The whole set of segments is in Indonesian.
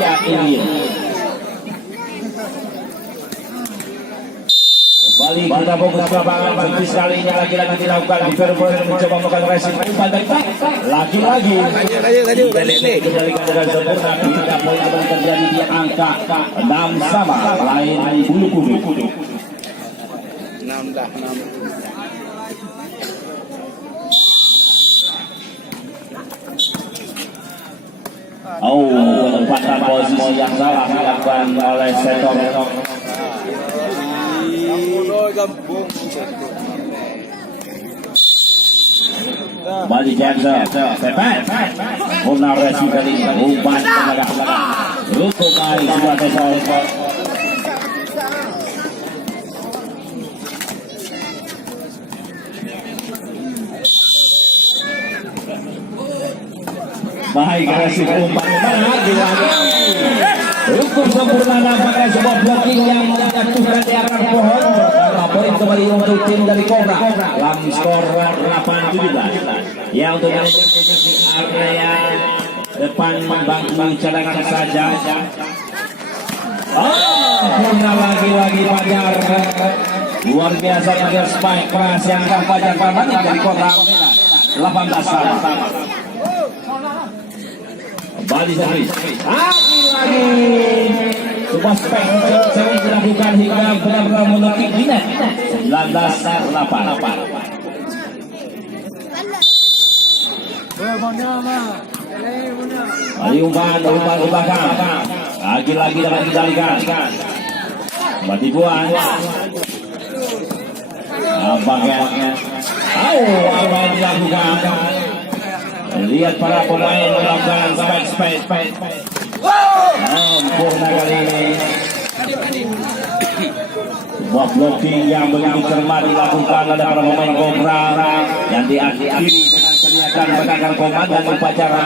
ini. Kembali kita fokus ke lapangan. Servis kali ini lagi-lagi dilakukan di Verber mencoba melakukan racing umpan dari lagi-lagi kendalikan dengan sempurna. Tidak poin yang terjadi di angka 6 sama lain bulu kudu. 6 dah 6. Oh, penempatan posisi yang salah dilakukan oleh Setor. Kembali Jansen, Sepat, Benar resi kali ini, umpan belakang, untuk baik sebuah Setor. Baik resi umpan lagi. Hukum sempurna nampaknya sebuah blocking yang menjatuhkan di akar pohon. Poin kembali untuk tim dari Cobra. Dalam skor 8-17. Ya untuk posisi area depan bangku cadangan saja. Purna lagi Fajar. Luar biasa pada spike keras yang Fajar Pamanik dari Cobra. 18 sama. Kembali servis. Lagi sebuah spek sering dilakukan hingga benar-benar menukik di net. 19-8. Kali umpan ke belakang. Lagi-lagi dapat dikendalikan. Kembali buang. Nampaknya apa yang dilakukan? Lihat para pemain melakukan spek. Sempurna kali ini. Sebuah blocking yang begitu cermat dilakukan oleh para pemain Cobra yang diakhiri dengan teriakan rekan komandan upacara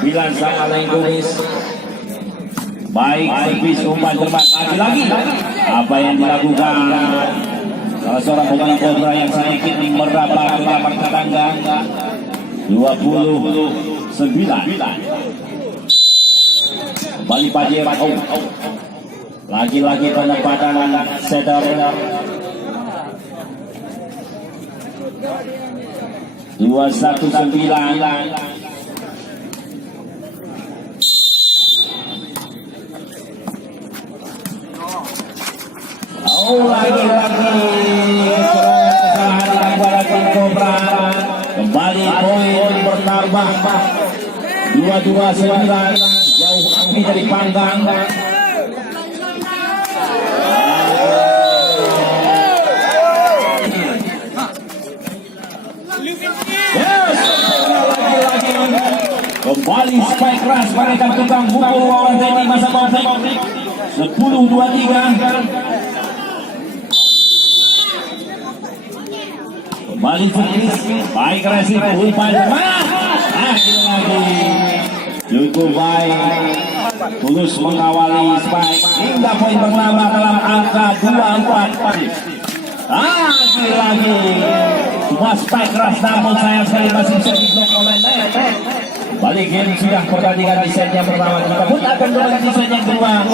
9 sama Lengguris. Baik servis umpan cermat lagi. Apa yang dilakukan salah seorang pemain Cobra yang sedikit meraba ke lapangan tetangga. 29. Kembali Pajero. Lagi-lagi penempatan Setor. 219. Lagi-lagi kesalahan dilakukan Cobra. Kembali poin bertambah 229. Jauh api dari panggang. Kembali spike keras mereka tukang pukul lawan TNI masa konflik. 10-23. Kembali servis, baik resip umpan lagi cukup baik, tulus mengawali spike hingga poin bertambah dalam angka 24. Lagi semua spike keras namun sayang sekali masih bisa diblok oleh net. Balik game sudah pertandingan di set yang pertama, kita pun akan berlanjut di set yang kedua.